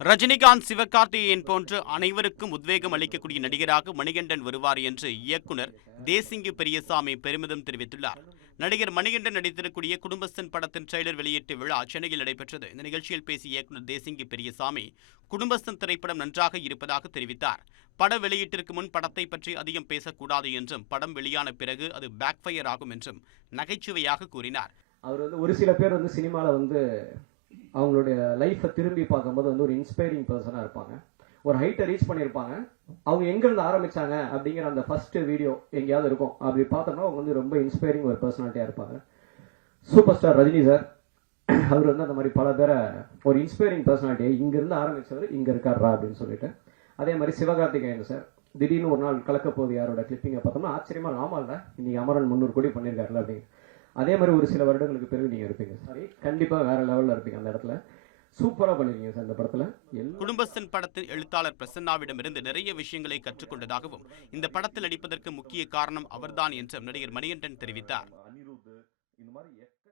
ரஜினிகாந்த், சிவகார்த்திகேயன் போன்று அனைவருக்கும் உத்வேகம் அளிக்கக்கூடிய நடிகராக மணிகண்டன் வருவார் என்று இயக்குனர் தேசிங்கு பெரியசாமி பெருமிதம் தெரிவித்துள்ளார். நடிகர் மணிகண்டன் நடித்திருக்கூடிய குடும்பஸ்தன் படத்தின் ட்ரெய்லர் வெளியீட்டு விழா சென்னையில் நடைபெற்றது. இந்த நிகழ்ச்சியில் பேசிய இயக்குனர் தேசிங்கு பெரியசாமி குடும்பஸ்தன் திரைப்படம் நன்றாக இருப்பதாக தெரிவித்தார். பட வெளியீட்டிற்கு முன் படத்தை பற்றி அதிகம் பேசக்கூடாது என்றும், படம் வெளியான பிறகு அது பேக்ஃபயர் ஆகும் என்றும் நகைச்சுவையாக கூறினார். அவர் ஒரு சில பேர் சினிமாவில் அவங்களுடைய லைஃப்பை திரும்பி பார்க்கும்போது ஒரு இன்ஸ்பைரிங் பர்சனாக இருப்பாங்க. ஒரு ஹைட்டை ரீச் பண்ணியிருப்பாங்க. அவங்க எங்கேருந்து ஆரம்பித்தாங்க அப்படிங்கிற அந்த ஃபர்ஸ்ட் வீடியோ எங்கேயாவது இருக்கும். அப்படி பார்த்தோம்னா அவங்க ரொம்ப இன்ஸ்பைரிங் ஒரு பர்சனாலிட்டியாக இருப்பாங்க. சூப்பர் ஸ்டார் ரஜினி சார் அவர் அந்த மாதிரி பல பேரை ஒரு இன்ஸ்பைரிங் பர்சனாலிட்டியை இங்கேருந்து ஆரம்பித்தவர் இங்கே இருக்காரா அப்படின்னு சொல்லிட்டு. அதே மாதிரி சிவகார்த்திகேயன் சார் திடீர்னு ஒரு நாள் கலக்கப்போது யாரோட கிளிப்பிங்கை பார்த்தோம்னா ஆச்சரியமாக ஆமாம்ல இன்னைக்கு அமரன் 300 கோடி பண்ணியிருக்காருல அப்படின்னு. அதே மாதிரி ஒரு சில வருடங்களுக்கு பிறகு நீங்க இருப்பீங்க சார், கண்டிப்பா வேற லெவல்ல இருப்பீங்க. அந்த இடத்துல சூப்பரா பண்ணிருக்கீங்க சார். இந்த படத்துல குடும்பஸ்தன் படத்தின் எழுத்தாளர் பிரசன்னாவிடமிருந்து நிறைய விஷயங்களை கற்றுக்கொண்டதாகவும், இந்த படத்தில் நடிப்பதற்கு முக்கிய காரணம் அவர்தான் என்றும் நடிகர் மணிகண்டன் தெரிவித்தார்.